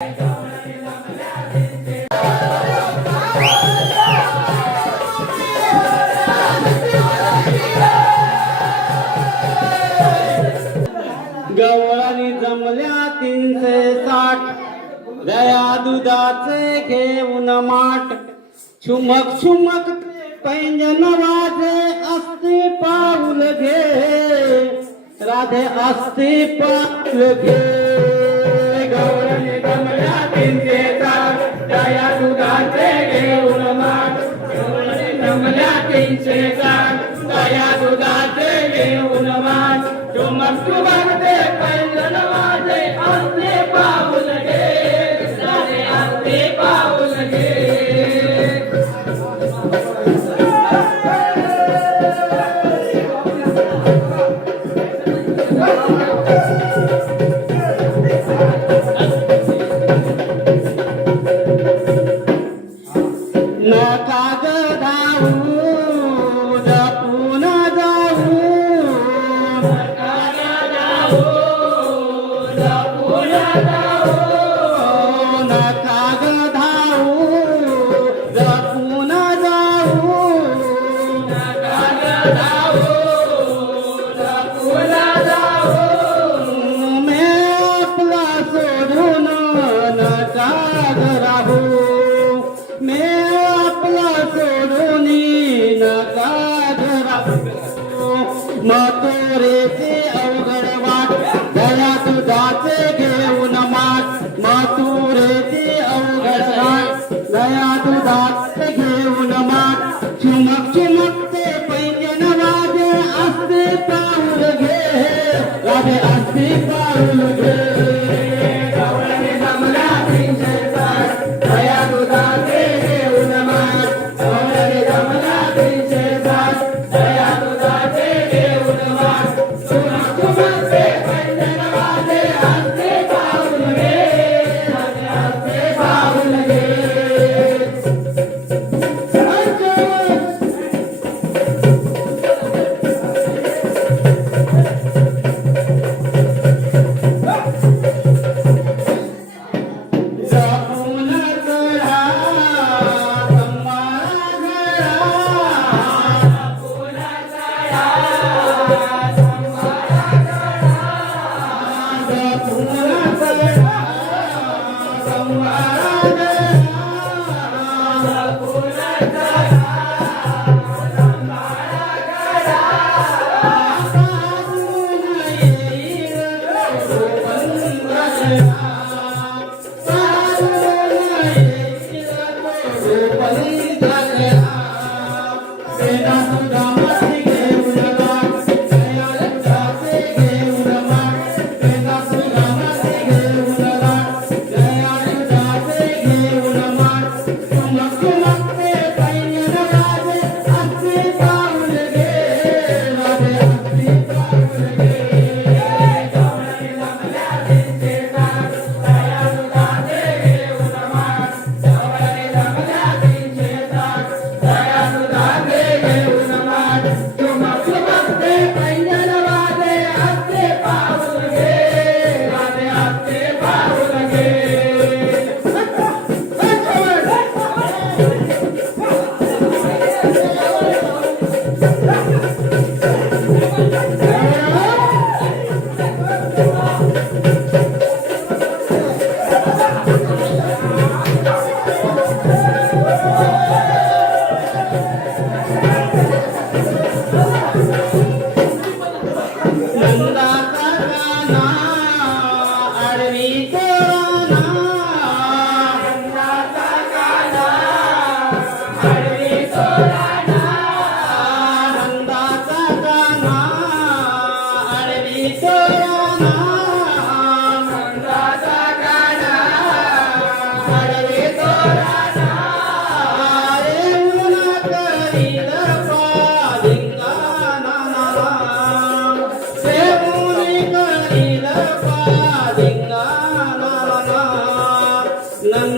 गवळणी जमल्या 360 दया दुधाचे घेऊन माठ छुमक छुमक पैंजन वाजे असते पाऊल घे राधे असते पाऊल घे गवळणी जमल्या 360 दया दुधाचे घेऊन माठ गवळणी जमल्या 360 दया दुधाचे घेऊन माठ छुमक छुमक ते पैंजन वाजे असते पाऊल घे राधे असते पाऊल घे नका ग धावू जपून जाऊ नका ग धावू जपून जाऊ नका ग धावू जपून जाऊ नका ग धावू जपून जाऊ मी आपला सोडून नका ग राहू मी आपला सोडूनी नका राहू मथुरेची अवघड वाट दया दुधाचे घेऊन माठ मथुरेची अवघड वाट दया दुधाचे घेऊन माठ चुमक चुमक ते पैंजन वाजे असते पाऊल घे राधे असते पाऊल घे गवळणी जमल्या 360 दया दुधाचे घेऊन माठ गवळणी जमल्या 360 दया दुधाचे घेऊन माठ चुमक चुमक ते पैंजन वाजे असते पाऊल घे राधे असते पाऊल घे जपून करा संवाद नंद